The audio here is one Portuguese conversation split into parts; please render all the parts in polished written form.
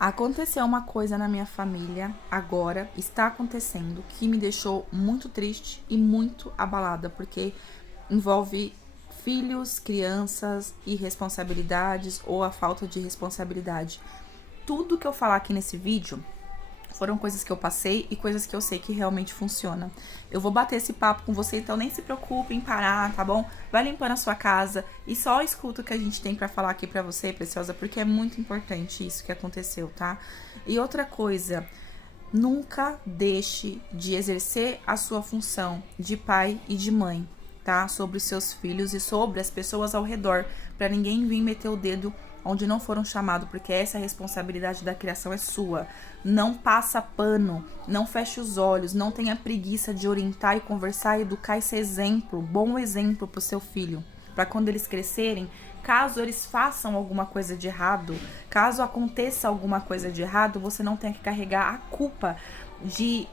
Aconteceu uma coisa na minha família, agora está acontecendo, que me deixou muito triste e muito abalada, porque envolve filhos, crianças e responsabilidades ou a falta de responsabilidade. Tudo que eu falar aqui nesse vídeo foram coisas que eu passei e coisas que eu sei que realmente funcionam. Eu vou bater esse papo com você, então nem se preocupe em parar, tá bom? Vai limpando a sua casa e só escuta o que a gente tem pra falar aqui pra você, preciosa, porque é muito importante isso que aconteceu, tá? E outra coisa, nunca deixe de exercer a sua função de pai e de mãe, tá? Sobre os seus filhos e sobre as pessoas ao redor, pra ninguém vir meter o dedo onde não foram chamados, porque essa responsabilidade da criação é sua. Não passa pano, não feche os olhos, não tenha preguiça de orientar e conversar e educar esse exemplo, bom exemplo pro seu filho, para quando eles crescerem, caso eles façam alguma coisa de errado, caso aconteça alguma coisa de errado, você não tenha que carregar a culpa de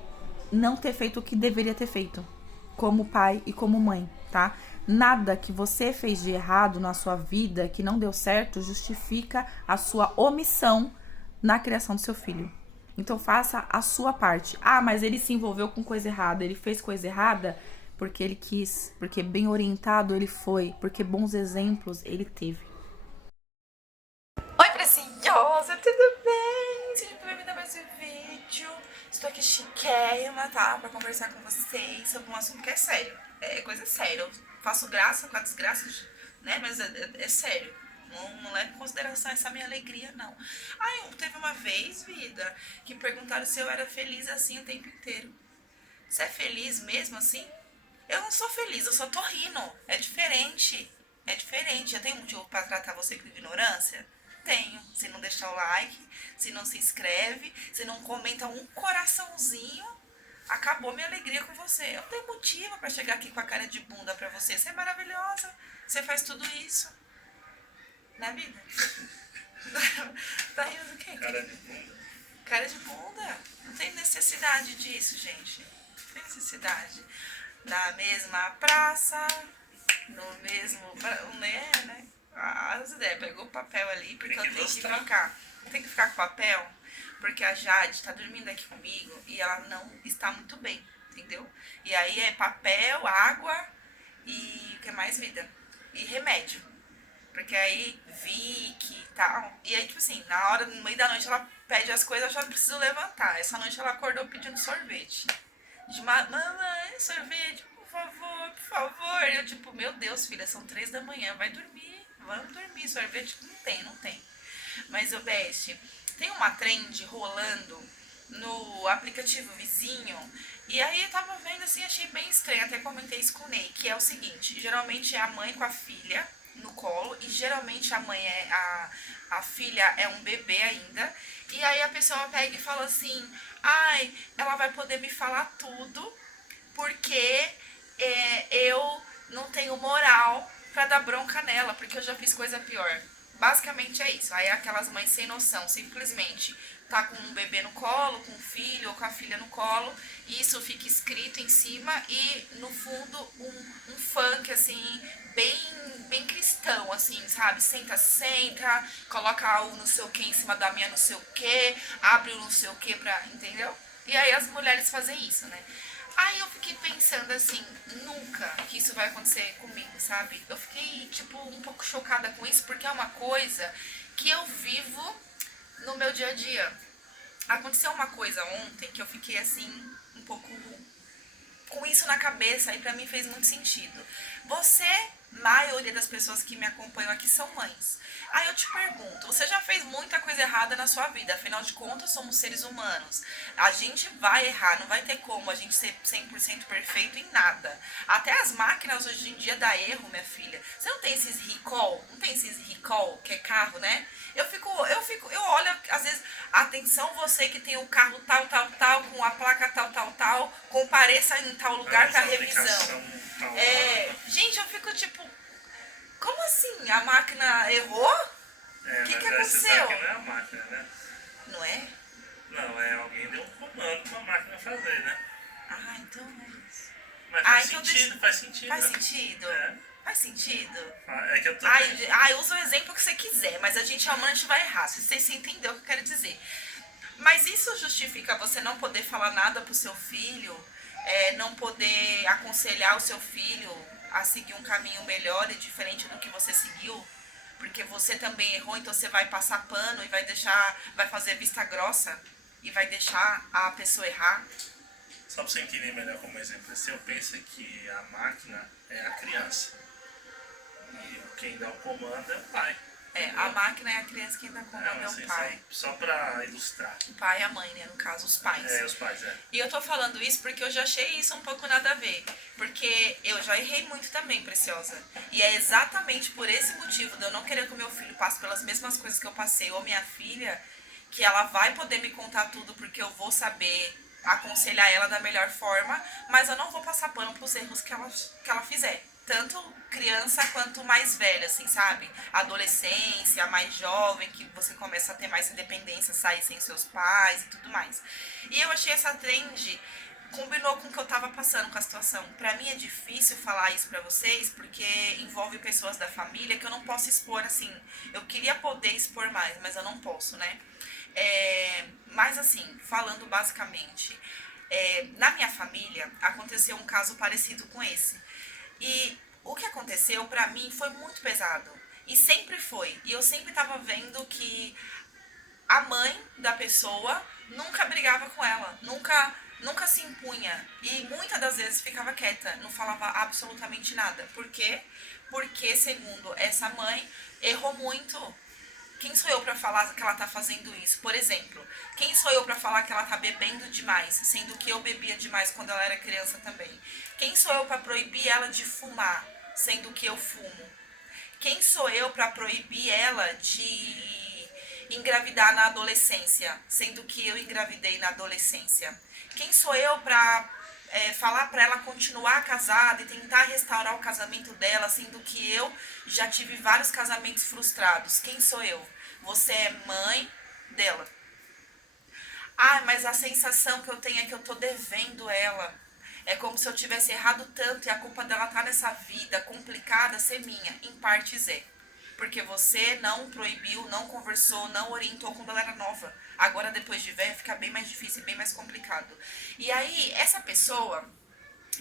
não ter feito o que deveria ter feito, como pai e como mãe, tá? Nada que você fez de errado na sua vida, que não deu certo, justifica a sua omissão na criação do seu filho. Então faça a sua parte. Ah, mas ele se envolveu com coisa errada, ele fez coisa errada porque ele quis, porque bem orientado ele foi, porque bons exemplos ele teve. Oi, preciosa, tudo bem? Seja bem-vinda a mais um vídeo. Estou aqui chiquérrima, tá? Pra conversar com vocês sobre um assunto que é sério. É coisa séria. Eu faço graça com a desgraça, né? Mas é sério. Não leve em consideração essa minha alegria, não. Teve uma vez, vida, que perguntaram se eu era feliz assim o tempo inteiro. Você é feliz mesmo assim? Eu não sou feliz, eu só tô rindo. É diferente. É diferente. Eu tenho motivo pra tratar você com ignorância? Tenho. Se não deixar o like, se não se inscreve, se não comenta um coraçãozinho, acabou minha alegria com você. Eu não tenho motivo pra chegar aqui com a cara de bunda pra você. Você é maravilhosa. Você faz tudo isso. Na vida. Tá rindo do quê? Cara de bunda. Cara de bunda. Não tem necessidade disso, gente. Não tem necessidade. Na mesma praça, no mesmo. Né? As ideias, pegou o papel ali, porque Tem que eu tenho que ilustrar. ficar. Tem que ficar com papel, porque a Jade tá dormindo aqui comigo e ela não está muito bem, entendeu? E aí é papel, água e o que mais, vida? E remédio. Porque aí Vick e tal. E aí, tipo assim, na hora, no meio da noite, ela pede as coisas, eu já não preciso levantar. Essa noite ela acordou pedindo sorvete. Mamãe, sorvete, por favor, por favor. E eu, tipo, meu Deus, filha, são 3 da manhã, vai dormir. Vamos dormir. Sorvete não tem. Mas, o Best, tem uma trend rolando no aplicativo vizinho. E aí eu tava vendo assim, achei bem estranho, até comentei isso com o Ney, que é o seguinte, geralmente é a mãe com a filha no colo, e geralmente a mãe é a filha é um bebê ainda, e aí a pessoa pega e fala assim, ai, ela vai poder me falar tudo, porque eu não tenho moral pra dar bronca nela, porque eu já fiz coisa pior. Basicamente é isso. Aí aquelas mães sem noção, simplesmente tá com um bebê no colo, com um filho ou com a filha no colo, e isso fica escrito em cima e no fundo um funk assim, bem cristão, assim, sabe? Senta, coloca o não sei o que em cima da minha não sei o que, abre o não sei o que pra. Entendeu? E aí as mulheres fazem isso, né? Aí eu fiquei pensando assim, nunca que isso vai acontecer comigo, sabe? Eu fiquei, tipo, um pouco chocada com isso, porque é uma coisa que eu vivo no meu dia a dia. Aconteceu uma coisa ontem que eu fiquei assim, um pouco com isso na cabeça e pra mim fez muito sentido. Você, maioria das pessoas que me acompanham aqui são mães. Aí eu te pergunto, você já fez muita coisa errada na sua vida, afinal de contas somos seres humanos. A gente vai errar, não vai ter como a gente ser 100% perfeito em nada. Até as máquinas hoje em dia dá erro, minha filha. Você não tem esses recall? Não tem esses recall, que é carro, né? Eu olho, às vezes, atenção você que tem o carro tal, com a placa tal, compareça em tal lugar pra revisão. Gente, eu fico tipo, como assim? A máquina errou? O que Você aconteceu? sabe que não é a máquina, né? Não é? Não, é alguém deu um comando pra máquina fazer, né? Então é isso. Mas faz Então sentido, faz sentido. Faz sentido? É. Faz sentido? É que eu tô... Usa o exemplo que você quiser, mas a gente é humano, a gente vai errar. Se você entendeu o que eu quero dizer. Mas isso justifica você não poder falar nada pro seu filho, não poder aconselhar o seu filho a seguir um caminho melhor e diferente do que você seguiu? Porque você também errou, então você vai passar pano e vai fazer vista grossa e vai deixar a pessoa errar? Só para você entender melhor como exemplo, se eu penso que a máquina é a criança e quem dá o comando é o pai. A máquina é a criança, quem dá comando é assim, o pai. Só para ilustrar. O pai e a mãe, né? No caso, os pais. Os pais, E eu tô falando isso porque eu já achei isso um pouco nada a ver. Porque eu já errei muito também, Preciosa. E é exatamente por esse motivo de eu não querer que o meu filho passe pelas mesmas coisas que eu passei, ou minha filha, que ela vai poder me contar tudo porque eu vou saber aconselhar ela da melhor forma, mas eu não vou passar pano pros erros que ela fizer. Tanto criança quanto mais velha, assim, sabe? Adolescência, mais jovem, que você começa a ter mais independência, sair sem seus pais e tudo mais. E eu achei essa trend combinou com o que eu tava passando com a situação. Pra mim é difícil falar isso pra vocês, porque envolve pessoas da família que eu não posso expor, assim. Eu queria poder expor mais, mas eu não posso, né? Mas assim, falando basicamente, na minha família aconteceu um caso parecido com esse. E o que aconteceu pra mim foi muito pesado. E sempre foi. E eu sempre tava vendo que a mãe da pessoa nunca brigava com ela. Nunca se impunha. E muitas das vezes ficava quieta. Não falava absolutamente nada. Por quê? Porque, segundo essa mãe, errou muito. Quem sou eu pra falar que ela tá fazendo isso? Por exemplo, quem sou eu pra falar que ela tá bebendo demais, sendo que eu bebia demais quando ela era criança também? Quem sou eu pra proibir ela de fumar, sendo que eu fumo? Quem sou eu pra proibir ela de engravidar na adolescência, sendo que eu engravidei na adolescência? Quem sou eu pra falar pra ela continuar casada e tentar restaurar o casamento dela, sendo que eu já tive vários casamentos frustrados? Quem sou eu? Você é mãe dela. Ah, mas a sensação que eu tenho é que eu tô devendo ela. É como se eu tivesse errado tanto e a culpa dela tá nessa vida complicada ser minha. Em partes é. Porque você não proibiu, não conversou, não orientou quando ela era nova. Agora, depois de velha, fica bem mais difícil e bem mais complicado. E aí, essa pessoa,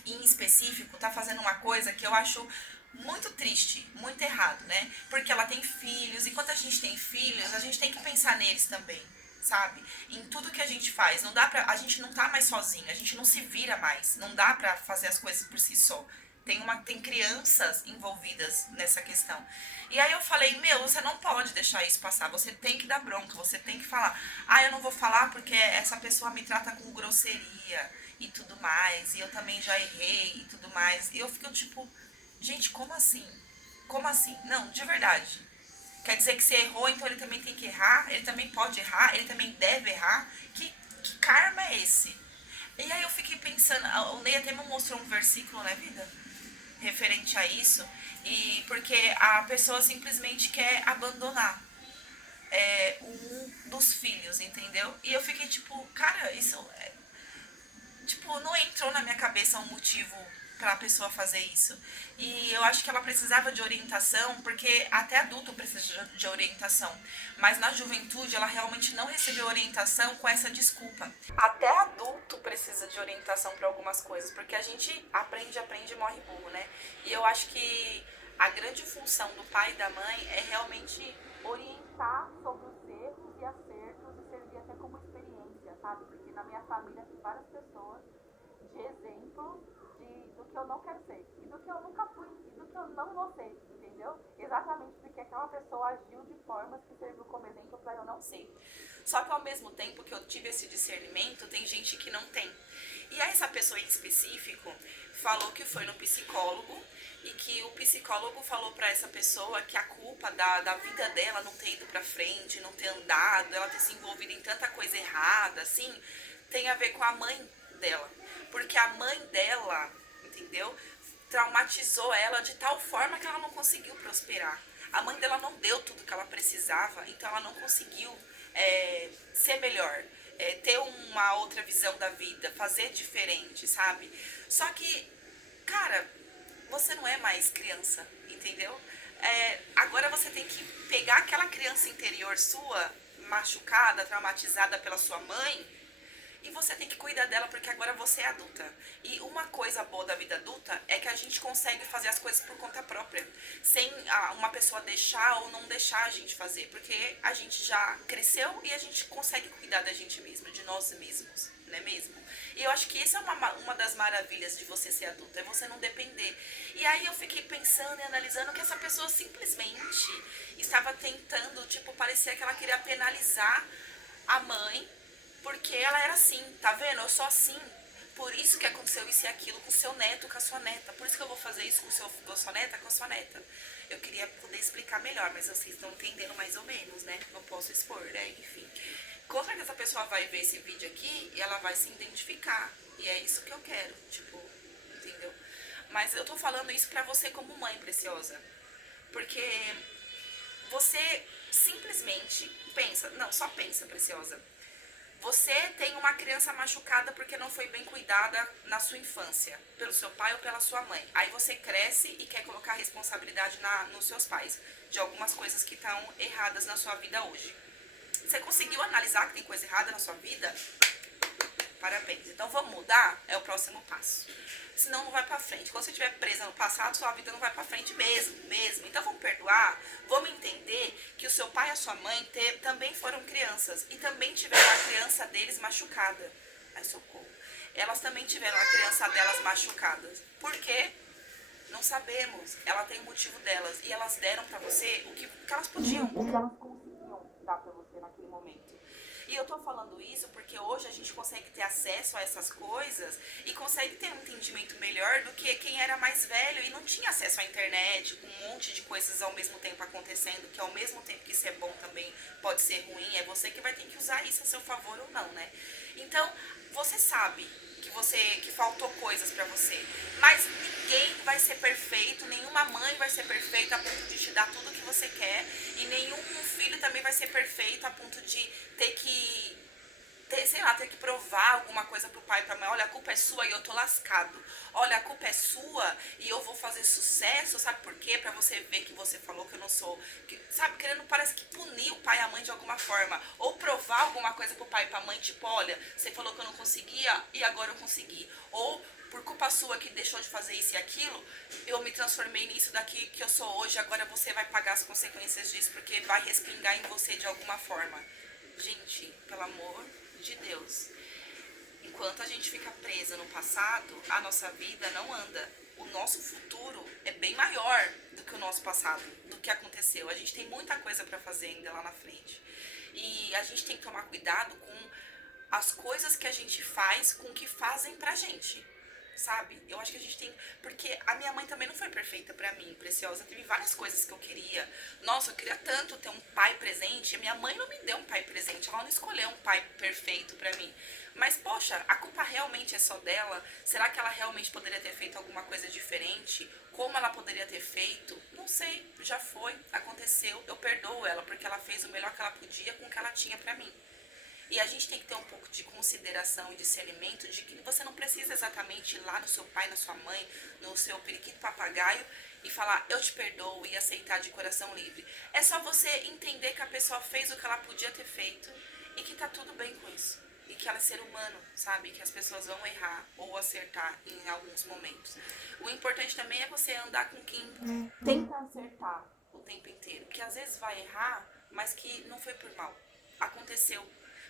em específico, tá fazendo uma coisa que eu acho muito triste, muito errado, né? Porque ela tem filhos, e quando a gente tem filhos, a gente tem que pensar neles também, sabe? Em tudo que a gente faz. Não dá pra, a gente não tá mais sozinho, a gente não se vira mais. Não dá pra fazer as coisas por si só. Tem crianças envolvidas nessa questão. E aí eu falei, meu, você não pode deixar isso passar, você tem que dar bronca, você tem que falar. Ah, eu não vou falar porque essa pessoa me trata com grosseria e tudo mais, e eu também já errei e tudo mais. E eu fico tipo, gente, como assim? Como assim? Não, de verdade. Quer dizer que você errou, então ele também tem que errar? Ele também pode errar? Ele também deve errar? Que karma é esse? E aí eu fiquei pensando, o Ney até me mostrou um versículo, né, vida? Referente a isso, e porque a pessoa simplesmente quer abandonar um dos filhos, entendeu? E eu fiquei tipo, cara, isso tipo, não entrou na minha cabeça um motivo pra pessoa fazer isso. E eu acho que ela precisava de orientação, porque até adulto precisa de orientação. Mas na juventude ela realmente não recebeu orientação com essa desculpa. Até adulto precisa de orientação para algumas coisas, porque a gente aprende e morre burro, né? E eu acho que a grande função do pai e da mãe é realmente orientar sobre os erros e acertos e servir até como experiência, sabe? Porque na minha família tem várias pessoas de exemplo do que eu não quero ser, e do que eu nunca fui, e do que eu não vou ser, entendeu? Exatamente porque aquela pessoa agiu de formas que serviu como exemplo para eu não ser. Só que ao mesmo tempo que eu tive esse discernimento, tem gente que não tem. E aí essa pessoa em específico falou que foi no psicólogo e que o psicólogo falou para essa pessoa que a culpa da vida dela não ter ido pra frente, não ter andado, ela ter se envolvido em tanta coisa errada, assim, tem a ver com a mãe dela. Porque a mãe dela, entendeu? Traumatizou ela de tal forma que ela não conseguiu prosperar. A mãe dela não deu tudo que ela precisava, então ela não conseguiu ser melhor, ter uma outra visão da vida, fazer diferente, sabe? Só que, cara, você não é mais criança, entendeu? Agora você tem que pegar aquela criança interior sua, machucada, traumatizada pela sua mãe, e você tem que cuidar dela porque agora você é adulta. E uma coisa boa da vida adulta é que a gente consegue fazer as coisas por conta própria, sem uma pessoa deixar ou não deixar a gente fazer, porque a gente já cresceu e a gente consegue cuidar da gente mesmo, de nós mesmos, não é mesmo? E eu acho que essa é uma das maravilhas de você ser adulta, é você não depender. E aí eu fiquei pensando e analisando que essa pessoa simplesmente estava tentando, tipo, parecia que ela queria penalizar a mãe, porque ela era assim, tá vendo? Eu sou assim. Por isso que aconteceu isso e aquilo com o seu neto, com a sua neta. Por isso que eu vou fazer isso com a sua neta, com a sua neta. Eu queria poder explicar melhor, mas vocês estão entendendo mais ou menos, né? Não posso expor, né? Enfim. Com certeza essa pessoa vai ver esse vídeo aqui e ela vai se identificar. E é isso que eu quero, tipo, entendeu? Mas eu tô falando isso pra você como mãe preciosa. Porque você simplesmente pensa, não, só pensa, preciosa. Você tem uma criança machucada porque não foi bem cuidada na sua infância, pelo seu pai ou pela sua mãe. Aí você cresce e quer colocar a responsabilidade nos seus pais, de algumas coisas que estão erradas na sua vida hoje. Você conseguiu analisar que tem coisa errada na sua vida? Parabéns. Então vamos mudar? É o próximo passo. Senão não vai pra frente. Quando você estiver presa no passado, sua vida não vai pra frente mesmo. Então vamos perdoar, vamos entender que o seu pai e a sua mãe também foram crianças e também tiveram a criança deles machucada. Ai, socorro. Elas também tiveram a criança delas machucada. Por quê? Não sabemos. Ela tem o motivo delas. E elas deram pra você o que elas podiam, o que elas conseguiam dar pra você naquele momento. E eu tô falando isso porque hoje a gente consegue ter acesso a essas coisas e consegue ter um entendimento melhor do que quem era mais velho e não tinha acesso à internet, com um monte de coisas ao mesmo tempo acontecendo, que ao mesmo tempo que isso é bom também pode ser ruim, é você que vai ter que usar isso a seu favor ou não, né? Então, você sabe que faltou coisas pra você, mas ninguém vai ser perfeito, nenhuma mãe vai ser perfeita a ponto de te dar tudo que você quer e nenhum filho também vai ser perfeito a ponto de ter que provar alguma coisa pro pai e pra mãe. Olha, a culpa é sua e eu tô lascado. Olha, a culpa é sua e eu vou fazer sucesso, sabe por quê? Pra você ver que você falou que eu não sou, sabe, querendo, parece que punir o pai e a mãe de alguma forma, ou provar alguma coisa pro pai e pra mãe, tipo, olha, você falou que eu não conseguia e agora eu consegui. Ou, por culpa sua que deixou de fazer isso e aquilo, eu me transformei nisso daqui que eu sou hoje, agora você vai pagar as consequências disso, porque vai respingar em você de alguma forma. Gente, pelo amor de Deus, enquanto a gente fica presa no passado, a nossa vida não anda. O nosso futuro é bem maior do que o nosso passado, do que aconteceu. A gente tem muita coisa pra fazer ainda lá na frente. E a gente tem que tomar cuidado com as coisas que a gente faz, com o que fazem pra gente. Sabe? Eu acho que a gente tem... Porque a minha mãe também não foi perfeita pra mim, preciosa. Teve várias coisas que eu queria. Nossa, eu queria tanto ter um pai presente. Minha mãe não me deu um pai presente. Ela não escolheu um pai perfeito pra mim. Mas, poxa, a culpa realmente é só dela? Será que ela realmente poderia ter feito alguma coisa diferente? Como ela poderia ter feito? Não sei. Já foi. Aconteceu. Eu perdoo ela porque ela fez o melhor que ela podia com o que ela tinha pra mim. E a gente tem que ter um pouco de consideração e discernimento de que você não precisa exatamente ir lá no seu pai, na sua mãe, no seu periquito papagaio e falar, eu te perdoo e aceitar de coração livre. É só você entender que a pessoa fez o que ela podia ter feito e que tá tudo bem com isso. E que ela é ser humano, sabe? Que as pessoas vão errar ou acertar em alguns momentos. O importante também é você andar com quem tenta acertar o tempo inteiro. Que às vezes vai errar, mas que não foi por mal. Aconteceu.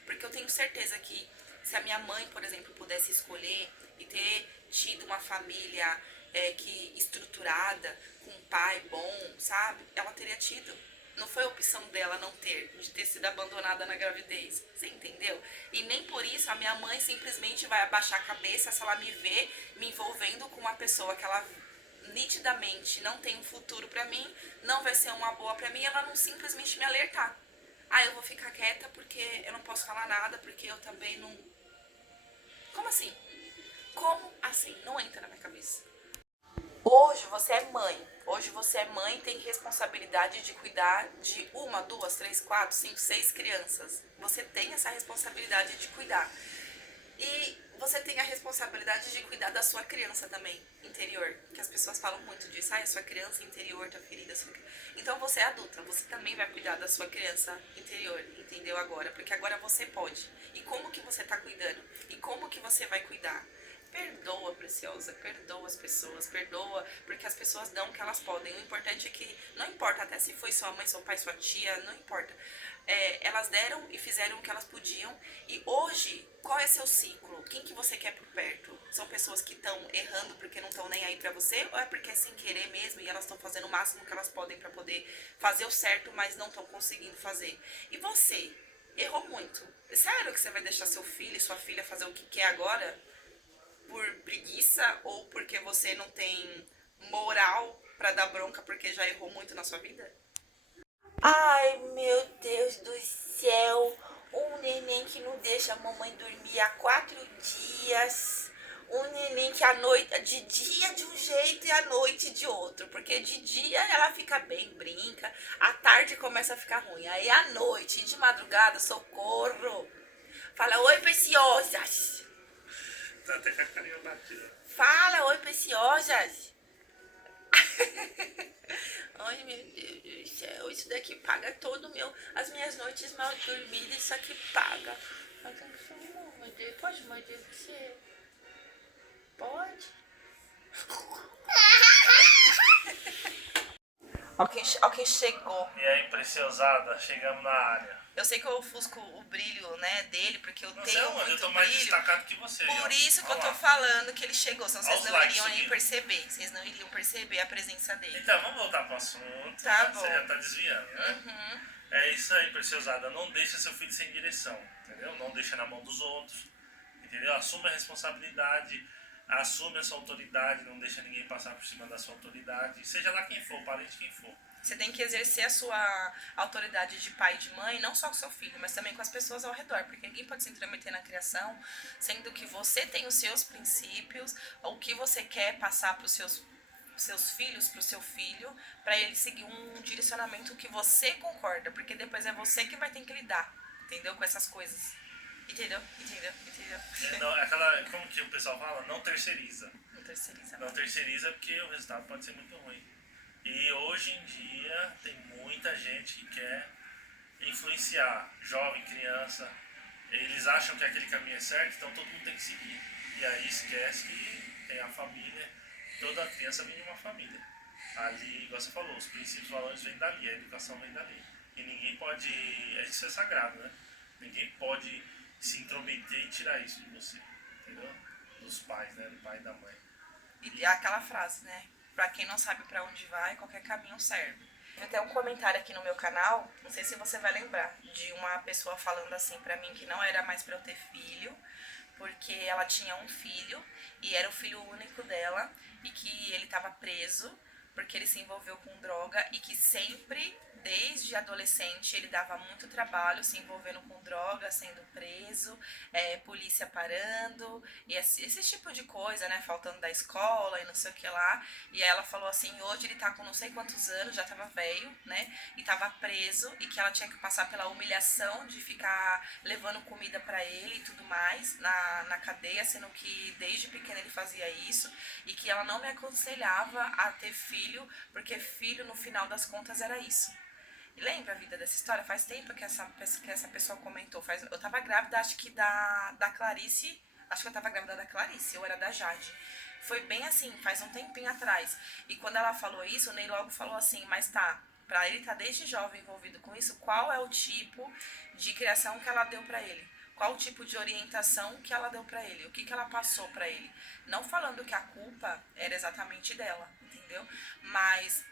Porque eu tenho certeza que se a minha mãe, por exemplo, pudesse escolher e ter tido uma família estruturada, com um pai bom, sabe? Ela teria tido. Não foi opção dela não ter, de ter sido abandonada na gravidez. Você entendeu? E nem por isso a minha mãe simplesmente vai abaixar a cabeça se ela me vê me envolvendo com uma pessoa que ela nitidamente não tem um futuro pra mim, não vai ser uma boa pra mim, ela não simplesmente me alertar. Ah, eu vou ficar quieta porque eu não posso falar nada, porque eu também não... Como assim? Como assim? Não entra na minha cabeça. Hoje você é mãe. Hoje você é mãe e tem responsabilidade de cuidar de 1, 2, 3, 4, 5, 6 crianças. Você tem essa responsabilidade de cuidar. E você tem a responsabilidade de cuidar da sua criança também, interior. Que as pessoas falam muito disso. A sua criança interior tá ferida. Então você é adulta, você também vai cuidar da sua criança interior, entendeu? Agora, porque agora você pode. E como que você tá cuidando? E como que você vai cuidar? Perdoa, preciosa, perdoa as pessoas, perdoa, porque as pessoas dão o que elas podem. O importante é que, não importa até se foi sua mãe, seu pai, sua tia, não importa. Elas deram e fizeram o que elas podiam. E hoje, qual é seu ciclo? Quem que você quer por perto? São pessoas que estão errando porque não estão nem aí pra você? Ou é porque é sem querer mesmo e elas estão fazendo o máximo que elas podem pra poder fazer o certo, mas não estão conseguindo fazer? E você? Errou muito. Sério que você vai deixar seu filho e sua filha fazer o que quer agora? Por preguiça ou porque você não tem moral pra dar bronca porque já errou muito na sua vida? Ai, meu Deus do céu. Um neném que não deixa a mamãe dormir há 4 dias. Um neném que à noite, de dia de um jeito e à noite de outro. Porque de dia ela fica bem, brinca. À tarde começa a ficar ruim. Aí à noite e de madrugada, socorro. Fala, oi, preciosas. Tá até com a carinha batida. Fala, oi, preciosas. Ai, meu Deus do céu, isso daqui paga todo as minhas noites mal dormidas, isso aqui paga. Mas eu não sou morder, pode morder você? Pode? Alguém chegou. E aí, preciosada, chegamos na área. Eu sei que eu ofusco o brilho, né, dele, porque eu Não tenho sei, mano, eu muito tô mais brilho. destacado que você. Por ó. isso que Olha eu tô lá. falando que ele chegou, senão Olha vocês os não likes iriam nem subindo. perceber. Vocês não iriam perceber a presença dele. Então, vamos voltar pro assunto. Tá né? bom. Você já tá desviando, né? É isso aí, preciosada. Não deixa seu filho sem direção, entendeu? Não deixa na mão dos outros, entendeu? Assume a responsabilidade, assume a sua autoridade, não deixa ninguém passar por cima da sua autoridade, seja lá quem for, parente quem for. Você tem que exercer a sua autoridade de pai e de mãe, não só com seu filho, mas também com as pessoas ao redor, porque ninguém pode se intrometer na criação, sendo que você tem os seus princípios, o que você quer passar para os seus filhos, para o seu filho, para ele seguir um direcionamento que você concorda, porque depois é você que vai ter que lidar, entendeu? Com essas coisas. Entendeu? Não, aquela, como que o pessoal fala? Não terceiriza. Não terceiriza. Não terceiriza porque o resultado pode ser muito ruim. E hoje em dia tem muita gente que quer influenciar jovem, criança. Eles acham que aquele caminho é certo, então todo mundo tem que seguir. E aí esquece que tem a família, toda criança vem de uma família. Ali, igual você falou, os princípios, valores vêm dali, a educação vem dali. E ninguém pode, isso é sagrado, né? Ninguém pode se intrometer e tirar isso de você, entendeu? Dos pais, né? Do pai e da mãe. E aquela frase, né? Pra quem não sabe pra onde vai, qualquer caminho serve. Tem até um comentário aqui no meu canal, não sei se você vai lembrar, de uma pessoa falando assim pra mim que não era mais pra eu ter filho, porque ela tinha um filho e era o filho único dela e que ele tava preso porque ele se envolveu com droga e que sempre, desde adolescente, ele dava muito trabalho se envolvendo com droga, sendo preso, polícia parando, e esse tipo de coisa, né, faltando da escola e não sei o que lá. E aí ela falou assim, hoje ele tá com não sei quantos anos, já tava velho, né, e tava preso, e que ela tinha que passar pela humilhação de ficar levando comida pra ele e tudo mais na cadeia, sendo que desde pequena ele fazia isso, e que ela não me aconselhava a ter filho, porque filho no final das contas era isso. E lembra a vida dessa história? Faz tempo que essa pessoa comentou. Eu tava grávida, acho que da Clarice. Acho que eu tava grávida da Clarice, ou era da Jade. Foi bem assim, faz um tempinho atrás. E quando ela falou isso, o Ney logo falou assim, mas tá, pra ele tá desde jovem envolvido com isso, qual é o tipo de criação que ela deu pra ele? Qual o tipo de orientação que ela deu pra ele? O que ela passou pra ele? Não falando que a culpa era exatamente dela, entendeu? Mas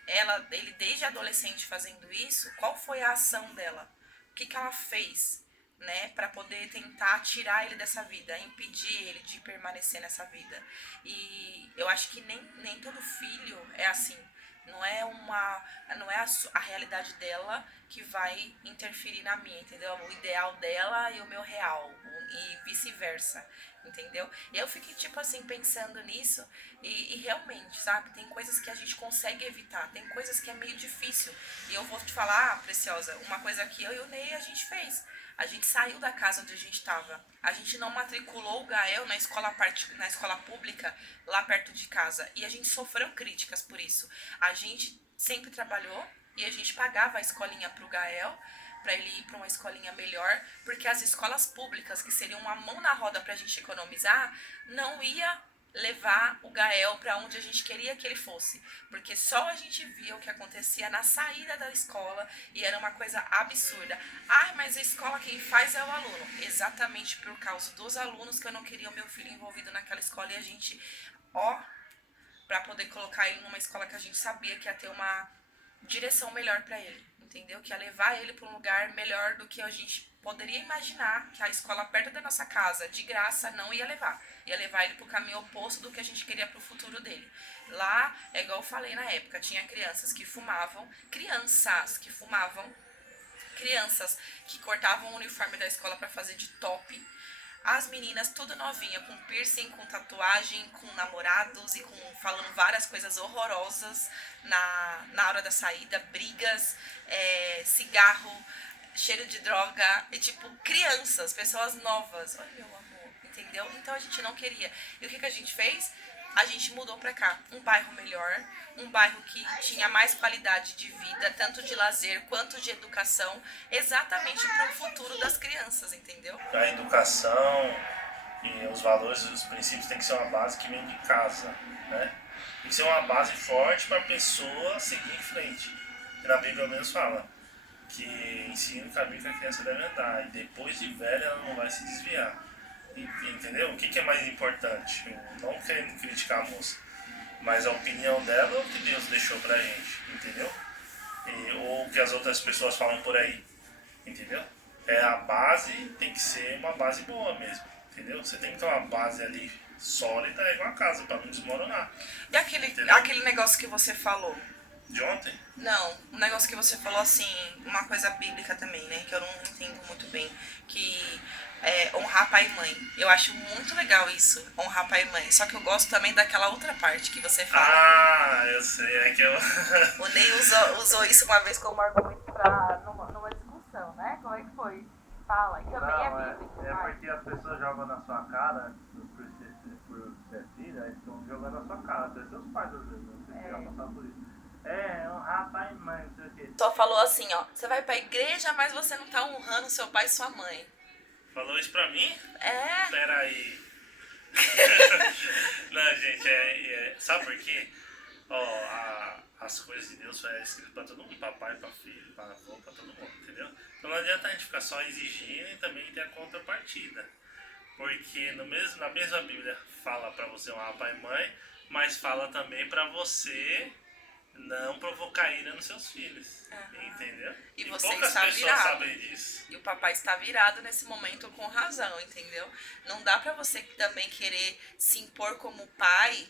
ele desde adolescente fazendo isso, qual foi a ação dela? O que ela fez, né, para poder tentar tirar ele dessa vida, impedir ele de permanecer nessa vida? E eu acho que nem todo filho é assim. Não é a realidade dela que vai interferir na minha, entendeu? O ideal dela e o meu real, e vice-versa, entendeu? E eu fiquei, tipo assim, pensando nisso e realmente, sabe? Tem coisas que a gente consegue evitar, tem coisas que é meio difícil. E eu vou te falar, Preciosa, uma coisa que eu e o Ney a gente fez. A gente saiu da casa onde a gente estava. A gente não matriculou o Gael na na escola pública lá perto de casa. E a gente sofreu críticas por isso. A gente sempre trabalhou e a gente pagava a escolinha pro Gael para ele ir para uma escolinha melhor, porque as escolas públicas, que seriam uma mão na roda pra gente economizar, não ia levar o Gael para onde a gente queria que ele fosse, porque só a gente via o que acontecia na saída da escola e era uma coisa absurda. Ai, mas a escola quem faz é o aluno. Exatamente por causa dos alunos que eu não queria o meu filho envolvido naquela escola e a gente, para poder colocar ele numa escola que a gente sabia que ia ter uma direção melhor para ele, entendeu? Que ia levar ele para um lugar melhor do que a gente poderia imaginar, que a escola perto da nossa casa, de graça, não ia levar. Ia levar ele pro caminho oposto do que a gente queria pro futuro dele. Lá, é igual eu falei na época, tinha crianças que fumavam, crianças que cortavam o uniforme da escola para fazer de top. As meninas tudo novinha, com piercing, com tatuagem, com namorados e falando várias coisas horrorosas na hora da saída, brigas, cigarro, cheiro de droga, e tipo, crianças, pessoas novas. Olha, meu amor, entendeu? Então a gente não queria. E o que a gente fez? A gente mudou pra cá, um bairro melhor, um bairro que tinha mais qualidade de vida, tanto de lazer quanto de educação, exatamente para o futuro das crianças, entendeu? A educação e os valores e os princípios tem que ser uma base que vem de casa, né? Tem que ser uma base forte para a pessoa seguir em frente. E na Bíblia mesmo fala que ensina o caminho que a criança deve andar e depois de velha ela não vai se desviar. Entendeu? O que é mais importante? Eu não querendo criticar a moça, mas a opinião dela é o que Deus deixou pra gente, entendeu? Ou o que as outras pessoas falam por aí, entendeu? A base tem que ser uma base boa mesmo, entendeu? Você tem que ter uma base ali sólida, igual a casa, pra não desmoronar. E aquele negócio que você falou? De ontem? Não, um negócio que você falou assim, uma coisa bíblica também, né? Que eu não entendo muito bem. Que é honrar pai e mãe. Eu acho muito legal isso, honrar pai e mãe. Só que eu gosto também daquela outra parte que você fala. Ah, eu sei, é que eu... O Ney usou isso uma vez como argumento numa discussão, né? Como é que foi? Fala, e também é bíblico. É porque as pessoas jogam na sua cara, por ser filha, eles estão jogando na sua cara, até seus pais às vezes, não sei se já passaram por isso. Honrar pai e mãe, não sei o quê. Só falou assim, ó, você vai pra igreja, mas você não tá honrando seu pai e sua mãe. Falou isso pra mim? É. Peraí. Não, gente, sabe por quê? As coisas de Deus é escrito pra todo mundo, pra pai, pra filho, pra avô, pra todo mundo, entendeu? Então não adianta a gente ficar só exigindo e também ter a contrapartida. Porque na mesma Bíblia fala pra você honrar pai e mãe, mas fala também pra você não provocar ira nos seus filhos, entendeu? E E você poucas está pessoas virado. sabem disso. E o papai está virado nesse momento com razão, entendeu? Não dá pra você também querer se impor como pai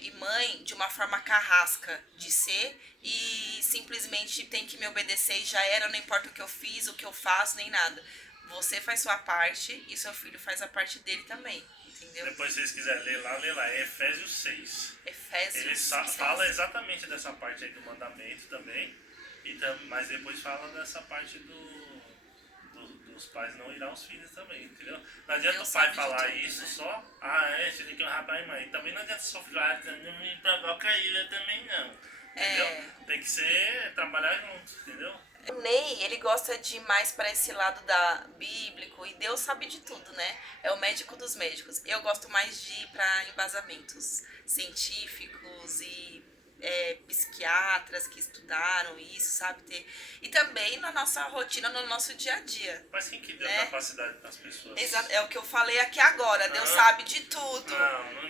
e mãe de uma forma carrasca de ser e simplesmente tem que me obedecer e já era, não importa o que eu fiz, o que eu faço, nem nada. Você faz sua parte e seu filho faz a parte dele também, entendeu? Depois, se vocês quiserem lê lá, é Efésios 6. Efésios Ele 6. fala exatamente dessa parte aí do mandamento também, mas depois fala dessa parte dos pais não irão aos filhos também, entendeu? Não adianta Deus o pai sabe de falar tudo, isso né? só, você tem que honrar pai e mãe. Também não adianta só falar, não me provoca ira também não, entendeu? Tem que trabalhar junto, entendeu? O Ney, ele gosta de ir mais para esse lado da bíblico e Deus sabe de tudo, né? É o médico dos médicos. Eu gosto mais de ir para embasamentos científicos e psiquiatras que estudaram isso, sabe? E também na nossa rotina, no nosso dia a dia. Mas quem que deu né? capacidade para as pessoas? É o que eu falei aqui agora. Deus sabe de tudo.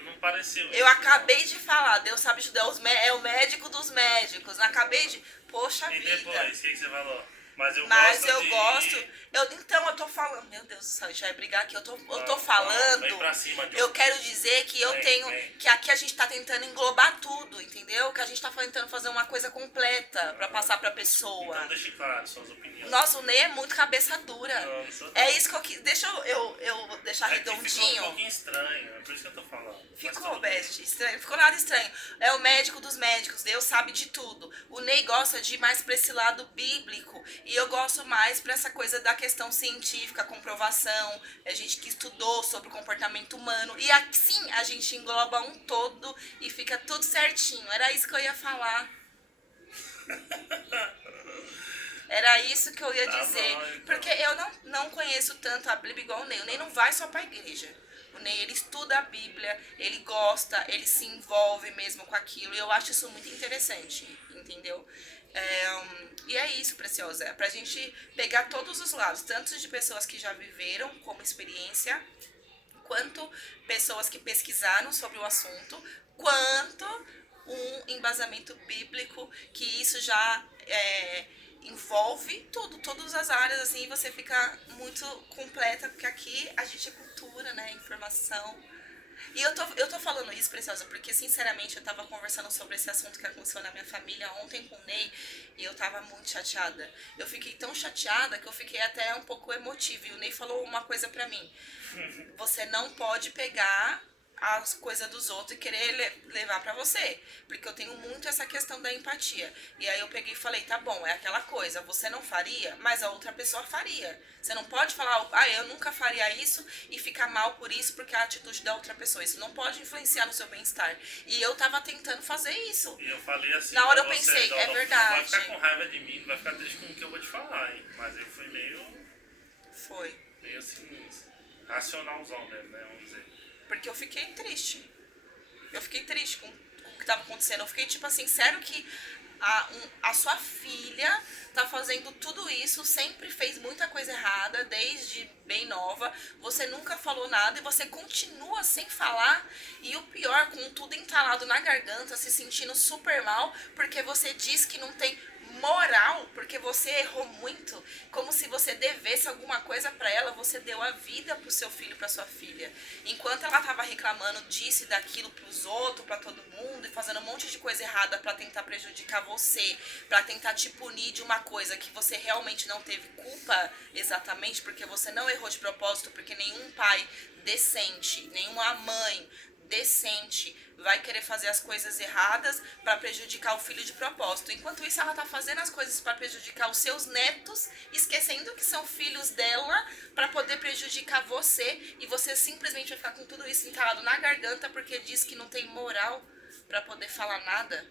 Não pareceu isso. Eu acabei de falar. Deus sabe de tudo. É o médico dos médicos. Acabei de... Poxa E vida. depois, o que você falou? Mas eu Mas gosto eu de... gosto. Então, eu tô falando. Meu Deus do céu, a gente vai brigar aqui. Eu tô Vem falando. pra cima, John. Eu quero dizer que eu Vem, tenho. vem. Que aqui a gente tá tentando englobar tudo, entendeu? Que a gente tá tentando fazer uma coisa completa pra passar pra pessoa. Então deixe claro suas opiniões. Nossa, o Ney é muito cabeça dura. Não sou não. É isso que eu quis. Deixa eu deixar É que ficou um redondinho. pouquinho estranho, é por isso que eu tô falando. Mas Ficou, tudo bem. Best, estranho. Ficou nada estranho. É o médico dos médicos, Deus sabe de tudo. O Ney gosta de ir mais pra esse lado bíblico. E eu gosto mais pra essa coisa da questão científica, comprovação. A gente que estudou sobre o comportamento humano. E assim a gente engloba um todo e fica tudo certinho. Era isso que eu ia falar. Era isso que eu ia Tá dizer. bom, então. Porque eu não conheço tanto a Bíblia igual o Ney. O Ney não vai só pra igreja. O Ney, ele estuda a Bíblia, ele gosta, ele se envolve mesmo com aquilo. E eu acho isso muito interessante, entendeu? E é isso, Preciosa. É pra gente pegar todos os lados. Tanto de pessoas que já viveram como experiência, quanto pessoas que pesquisaram sobre o assunto, quanto um embasamento bíblico, que isso já envolve tudo, todas as áreas, assim, você fica muito completa, porque aqui a gente é cultura, né, informação. E eu tô falando isso, Preciosa, porque, sinceramente, eu tava conversando sobre esse assunto que aconteceu na minha família ontem com o Ney, e eu tava muito chateada. Eu fiquei tão chateada que eu fiquei até um pouco emotiva, e o Ney falou uma coisa pra mim: você não pode pegar as coisas dos outros e querer levar pra você, porque eu tenho muito essa questão da empatia. E aí eu peguei e falei, tá bom, é aquela coisa, você não faria, mas a outra pessoa faria. Você não pode falar, eu nunca faria isso e ficar mal por isso, porque é a atitude da outra pessoa. Isso não pode influenciar no seu bem-estar. E eu tava tentando fazer isso. E eu falei assim, Na hora eu pra você, pensei, é não verdade. vai ficar com raiva de mim, não vai ficar triste com o que eu vou te falar, hein? Mas eu fui meio assim, racionalzão mesmo, né? Vamos dizer. Porque eu fiquei triste. Eu fiquei triste com o que tava acontecendo. Eu fiquei tipo assim, sério que a sua filha tá fazendo tudo isso, sempre fez muita coisa errada, desde bem nova, você nunca falou nada e você continua sem falar, e o pior, com tudo entalado na garganta, se sentindo super mal, porque você diz que não tem moral, porque você errou muito, como se você devesse alguma coisa pra ela. Você deu a vida pro seu filho, pra sua filha, enquanto ela tava reclamando disso e daquilo pros outros, pra todo mundo, e fazendo um monte de coisa errada pra tentar prejudicar você, pra tentar te punir de uma coisa que você realmente não teve culpa exatamente, porque você não errou de propósito, porque nenhum pai decente, nenhuma mãe decente vai querer fazer as coisas erradas para prejudicar o filho de propósito. Enquanto isso, ela tá fazendo as coisas para prejudicar os seus netos, esquecendo que são filhos dela, para poder prejudicar você, e você simplesmente vai ficar com tudo isso entalado na garganta porque diz que não tem moral para poder falar nada.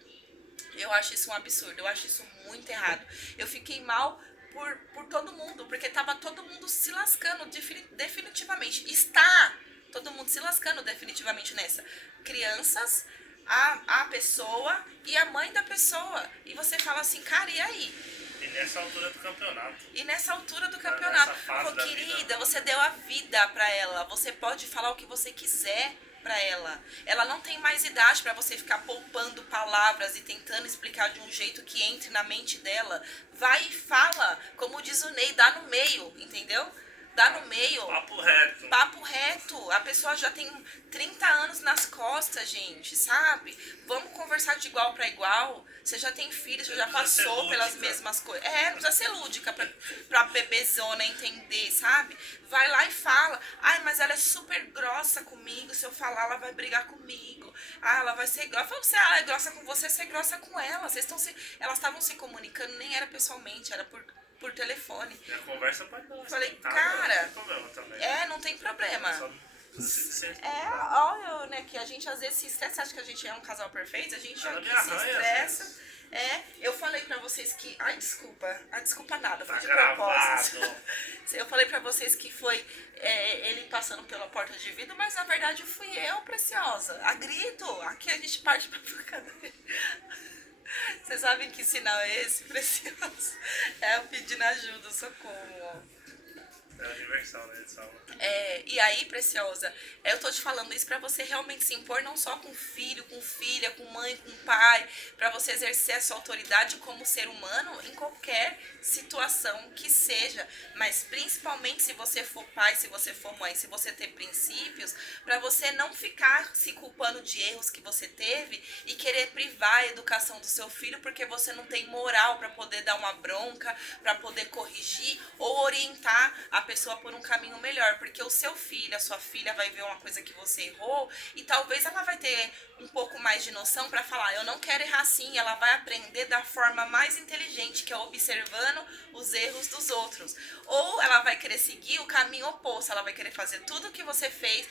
Eu acho isso um absurdo, eu acho isso muito errado. Eu fiquei mal por todo mundo, porque tava todo mundo se lascando definitivamente. Está todo mundo se lascando definitivamente nessa. Crianças, a pessoa e a mãe da pessoa. E você fala assim, cara, e aí? E nessa altura do campeonato. Pô, fase da querida, vida. você deu a vida pra ela. Você pode falar o que você quiser pra ela. Ela não tem mais idade pra você ficar poupando palavras e tentando explicar de um jeito que entre na mente dela. Vai e fala, como diz o Ney, dá no meio, entendeu? Dá no meio. Papo reto. A pessoa já tem 30 anos nas costas, gente, sabe? Vamos conversar de igual pra igual. Você já tem filho, você já passou pelas mesmas coisas. Não precisa ser lúdica pra bebezona entender, sabe? Vai lá e fala. Ai, mas ela é super grossa comigo. Se eu falar, ela vai brigar comigo. Ela vai ser grossa. Fala, se ela é grossa com você, você é grossa com ela. Elas estavam se comunicando, nem era pessoalmente, era por telefone. E a conversa pode dar. Falei, Tá, cara, não tem problema também. não tem problema. Só Olha, né, que a gente às vezes se estressa, acha que a gente é um casal perfeito, a gente aqui se estressa. Eu falei pra vocês que... Ai, desculpa nada, foi de propósito. Eu falei pra vocês que foi ele passando pela porta de vidro, mas na verdade fui eu, Preciosa. A grito, aqui a gente parte pra brincadeira. Vocês sabem que sinal é esse, Precioso? É eu pedindo ajuda, socorro. É universal, né? Eles falam. E aí, Preciosa, eu tô te falando isso pra você realmente se impor, não só com filho, com filha, com mãe, com pai, pra você exercer a sua autoridade como ser humano em qualquer situação que seja, mas principalmente se você for pai, se você for mãe, se você ter princípios, pra você não ficar se culpando de erros que você teve e querer privar a educação do seu filho porque você não tem moral pra poder dar uma bronca, pra poder corrigir ou orientar a pessoa por um caminho melhor, porque o seu filho, a sua filha vai ver uma coisa que você errou e talvez ela vai ter um pouco mais de noção para falar, eu não quero errar assim, ela vai aprender da forma mais inteligente, que é observando os erros dos outros. Ou ela vai querer seguir o caminho oposto, ela vai querer fazer tudo o que você fez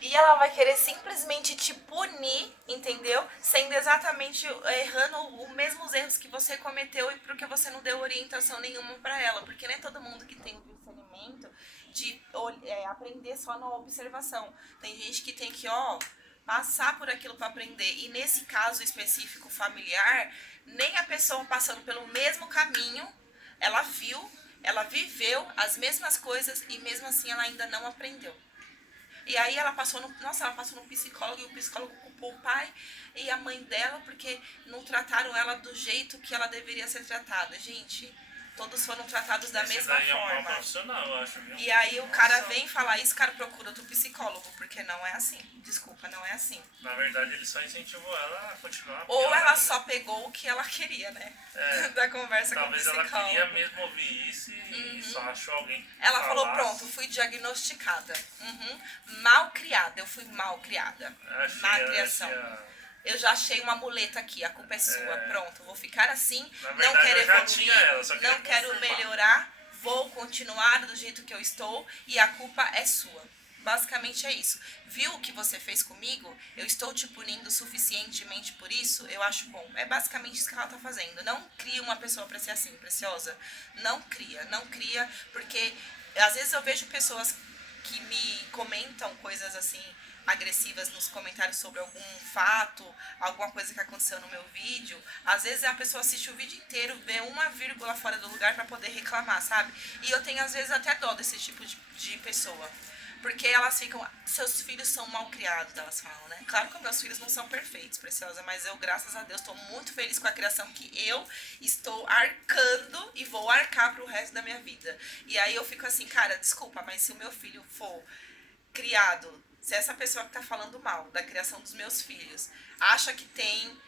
e ela vai querer simplesmente te punir, entendeu? Sendo exatamente errando os mesmos erros que você cometeu e porque você não deu orientação nenhuma para ela. Porque nem todo mundo que tem o discernimento de aprender só na observação. Tem gente que tem que, passar por aquilo para aprender. E nesse caso específico familiar, nem a pessoa passando pelo mesmo caminho, ela viu, ela viveu as mesmas coisas e mesmo assim ela ainda não aprendeu. E aí ela passou no psicólogo e o psicólogo culpou o pai e a mãe dela porque não trataram ela do jeito que ela deveria ser tratada. Gente, todos foram tratados da mesma daí forma. É um profissional, eu acho, viu? E aí o cara vem falar isso, o cara procura outro psicólogo, porque não é assim. Desculpa, não é assim. Na verdade, ele só incentivou ela a continuar. Ou pior, ela né? só pegou o que ela queria, né? É. Da conversa Talvez com o ela psicólogo. queria mesmo ouvir isso e só achou alguém. Ela que falou, falasse. pronto, fui diagnosticada. Mal criada, eu fui mal criada. Má criação. Eu já achei uma muleta aqui, a culpa é sua. Pronto, vou ficar assim, Na não verdade, quero eu já evoluir, tinha ela, só queria não quero confirmar. melhorar, vou continuar do jeito que eu estou e a culpa é sua. Basicamente é isso. Viu o que você fez comigo? Eu estou te punindo suficientemente por isso? Eu acho bom. É basicamente isso que ela tá fazendo. Não cria uma pessoa pra ser assim, Preciosa. Não cria, porque às vezes eu vejo pessoas que me comentam coisas assim agressivas nos comentários sobre algum fato, alguma coisa que aconteceu no meu vídeo. Às vezes a pessoa assiste o vídeo inteiro, vê uma vírgula fora do lugar pra poder reclamar, sabe? E eu tenho às vezes até dó desse tipo de pessoa. Porque elas ficam, seus filhos são mal criados, elas falam, né? Claro que meus filhos não são perfeitos, Preciosa, mas eu, graças a Deus, estou muito feliz com a criação que eu estou arcando e vou arcar pro resto da minha vida. E aí eu fico assim, cara, desculpa, mas se o meu filho for criado, se essa pessoa que tá falando mal da criação dos meus filhos acha que tem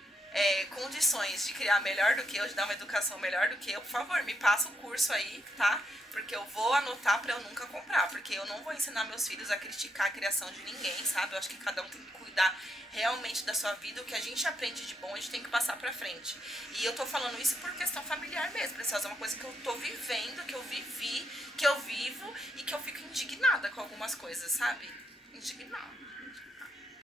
condições de criar melhor do que eu, de dar uma educação melhor do que eu, por favor, me passa o curso aí, tá? Porque eu vou anotar pra eu nunca comprar, porque eu não vou ensinar meus filhos a criticar a criação de ninguém, sabe? Eu acho que cada um tem que cuidar realmente da sua vida, o que a gente aprende de bom, a gente tem que passar pra frente. E eu tô falando isso por questão familiar mesmo, Preciosa, é uma coisa que eu tô vivendo, que eu vivi, que eu vivo e que eu fico indignada com algumas coisas, sabe? Indignada.